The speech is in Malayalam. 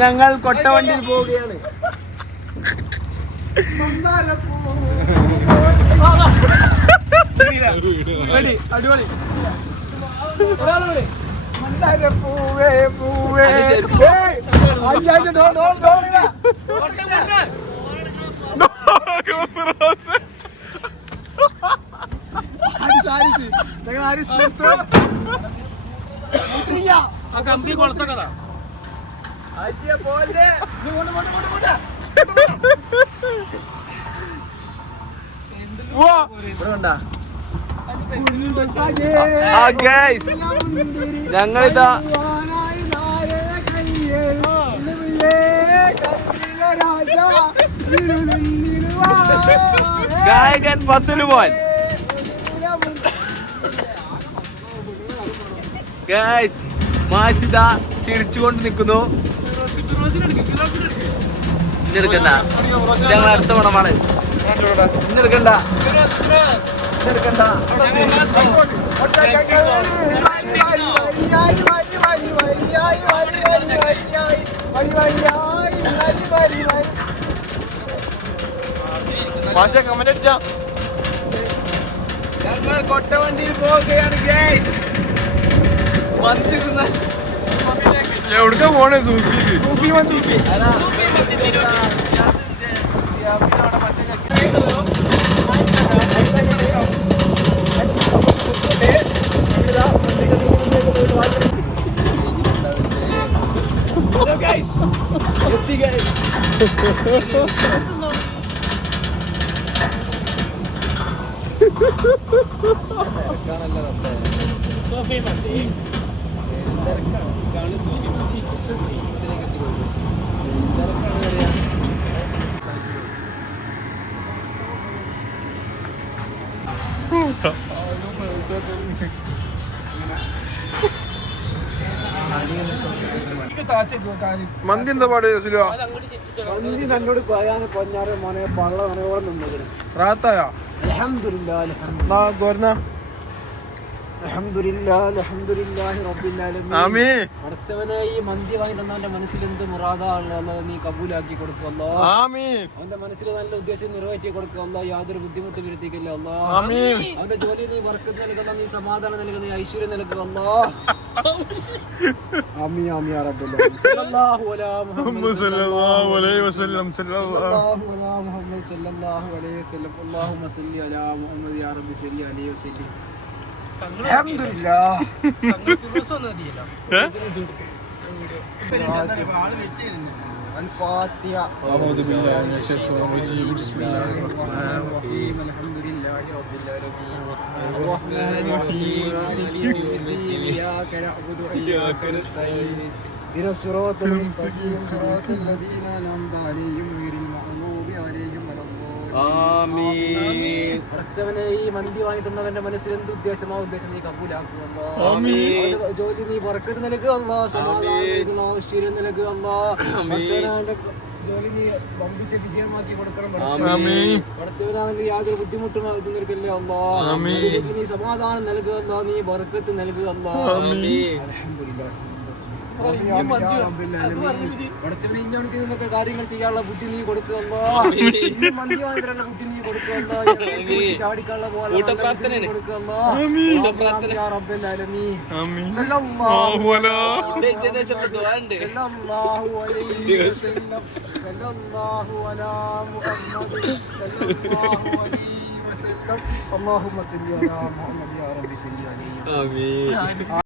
ഞങ്ങൾ കൊട്ടവണ്ടിയിൽ പോവുകയാണ്. അടിപൊളി. പൂവേ പൂവേ കമ്പി കൊളത്ത കഥ ഞങ്ങളിതാ ഗായകൻ ഫസലുമോൻ. ഗൈസ് മാസിദ ചിരിച്ചുകൊണ്ട് നിൽക്കുന്നു. ഇന്നെടുക്കണ്ട, ഞങ്ങൾ അടുത്ത പടമാണ്. ഇന്നെടുക്കണ്ട. മാഷ കമന്റ് അടിച്ച ഞങ്ങൾ കൊട്ടവണ്ടിയിൽ പോവുകയാണ്. ഗൈസ് മന്തി എവിടേക്കാ പോണേ? സൂഫി മന്തി. മന്തി എന്താ പാട്? മന്തി എന്നോട് പറയാന് പൊന്നാറ് മോനെ പള്ള നനയോളം നിന്നത് റാത്തായോ? അൽഹംദുലില്ലാഹ് അടച്ചവനെ ഈ മന്തി വാങ്ങി തന്നവന്റെ മനസ്സിൽ എന്ത് മുറാദാണുള്ളത് നീ കബൂലാക്കി കൊടുക്കുമല്ലോ. അവന്റെ മനസ്സിൽ നല്ല ഉദ്ദേശം നിറവേറ്റി കൊടുക്കുമല്ലോ. യാതൊരു ബുദ്ധിമുട്ട് വരുത്തിക്കല്ലോ അല്ലോ. അവന്റെ ജോലി നീ വർക്ക് നൽകുന്ന, നീ സമാധാനം നൽകുന്ന, നീ ഐശ്വര്യം നൽകുമല്ലോ. الفاتحة. أعوذ بالله من الشيطان الرجيم. بسم الله الرحمن الرحيم. الحمد لله رب العالمين الرحمن الرحيم مالك يوم الدين إياك نعبد وإياك نستعين اهدنا الصراط المستقيم صراط الذين أنعمت عليهم غير المغضوب عليهم ولا ആമീൻ. അടച്ചവനെ ഈ മന്തി വാങ്ങി തന്നവന്റെ മനസ്സിൽ എന്ത് ഉദ്ദേശമോ ഉദ്ദേശം നീ കബൂലാക്കുമല്ലോ. ജോലി നീ ബർക്കത്ത് നൽകുമല്ലോ, സമാധാനം ഐശ്വര്യം നൽകുമല്ലോ. ജോലി നീ വമ്പിച്ച വിജയമാക്കി കൊടുക്കണം. പടച്ചവനവന് യാതൊരു ബുദ്ധിമുട്ടും ഇത് നൽകല്ലേ അല്ലോ. നീ സമാധാനം നൽകുമല്ലോ, നീ ബർക്കത്ത് നൽകുമല്ലോ. അൽഹംദുലില്ലാഹ്. ഇന്നത്തെ കാര്യങ്ങൾ ചെയ്യാനുള്ള ബുദ്ധി നീ കൊടുക്കുമല്ലോ. മന്തി വാങ്ങിത്തരാനുള്ള ബുദ്ധി നീ കൊടുക്കുമല്ലോ. ചാടിക്കാനുള്ള പോലെ കൊടുക്കുമല്ലോ. اللهم صل على محمد يا رب صل عليه.